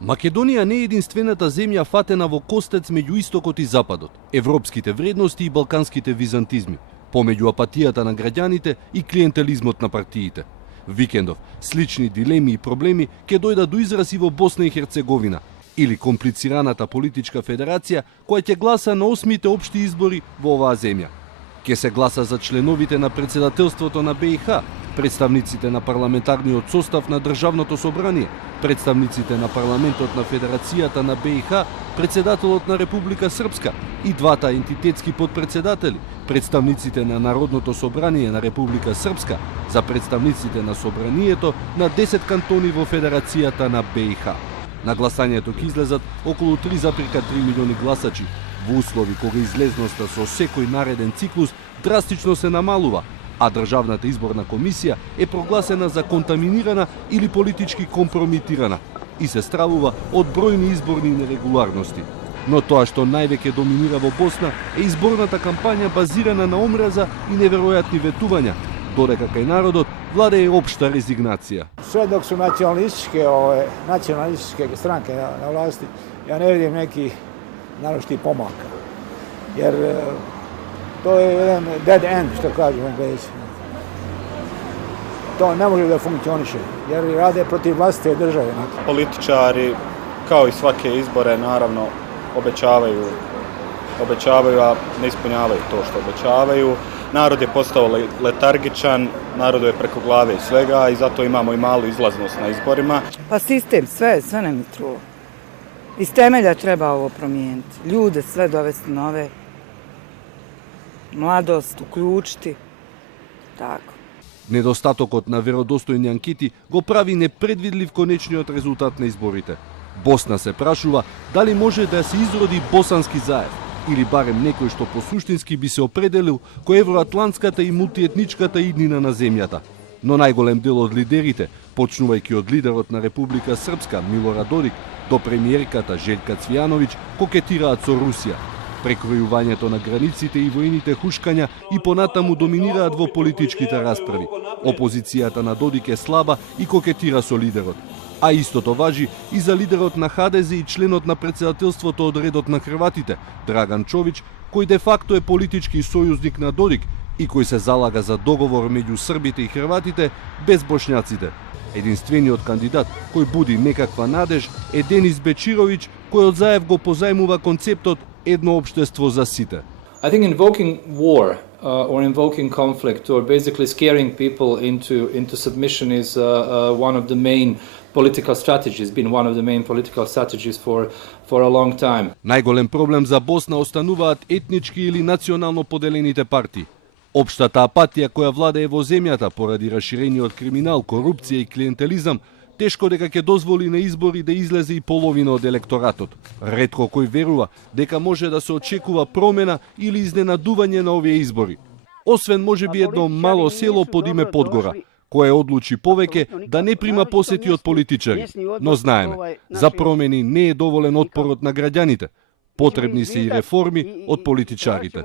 Македонија не е единствената земја фатена во костец меѓу истокот и западот, европските вредности и балканските византизми, помеѓу апатијата на граѓаните и клиентелизмот на партиите. Викендов, слични дилеми и проблеми ќе дојдат до израз и во Босна и Херцеговина, или комплицираната политичка федерација која ќе гласа на 8-мите општи избори во оваа земја. Ќе се гласа за членовите на председателството на БиХ, представниците на парламентарниот состав на Државното собрание, представниците на парламентот на Федерацијата на БиХ, председателот на Република Српска и двата ентитетски подпредседатели, представниците на Народното собрание на Република Српска, за представниците на собранието на 10 кантони во Федерацијата на БиХ. На гласањето ќе излезат околу 3,3 милиони гласачи, во услови кога излезноста со секој нареден циклус драстично се намалува, а Државната изборна комисија е прогласена за контаминирана или политички компрометирана и се стравува од бројни изборни нерегуларности. Но тоа што највеќе доминира во Босна е изборната кампања базирана на омраза и неверојатни ветувања, додека кај народот владее општа резигнација. Sve dok su nacionalističke stranke na vlasti, ja ne vidim neki naročiti pomaka. Jer to je jedan dead end, što kažu Englezi. To ne može da funkcioniše, jer rade protiv vlastite države. Političari, kao i svake izbore, naravno, obećavaju, a ne ispunjavaju to što obećavaju. Narod je postao letargičan, narodu je preko glave i svega i zato imamo i malu izlaznost na izborima. Pa sistem, sve nam je truo. Iz temelja treba ovo promijeniti. Ljude sve dovesti nove. Mladost uključiti. Tako. Недостатокот на веродостојни анкети го прави непредвидлив конечниот резултат на изборите. Босна се прашува дали може да се изроди босански заев, или барем некој што по суштински би се определил кој евроатлантската и мултиетничката иднина на земјата. Но најголем дел од лидерите, почнувајќи од лидерот на Република Српска Милорад Додик до премиерката Желјка Цвијановиќ, кокетираат со Русија. Прекројувањето на границите и војните хушкања и понатаму доминираат во политичките расправи. Опозицијата на Додик е слаба и кокетира со лидерот. А истото важи и за лидерот на ХДЗ и членот на председателството од редот на Хрватите, Драган Човиќ, кој де факто е политички сојузник на Додик и кој се залага за договор меѓу србите и хрватите без бошњаците. Единствениот кандидат кој буди некаква надеж е Денис Бечировиќ, кој од Заев го позајмува концептот едно општество за сите. I think invoking war or invoking conflict or basically scaring people into submission is one of the main political strategies, been one of the main political strategies for a long time. Најголем проблем за Босна остануваат етнички или национално поделените партии. Општата апатија која владее во земјата поради раширениот криминал, корупција и клиентелизам, тешко дека ќе дозволи на избори да излезе и половина од електоратот. Ретко кој верува дека може да се очекува промена или изненадување на овие избори. Освен можеби едно мало село под име Подгора, кое одлучи повеќе да не прима посети од политичари. Но знаеме, за промени не е доволен отпорот на граѓаните. Потребни се и реформи од политичарите.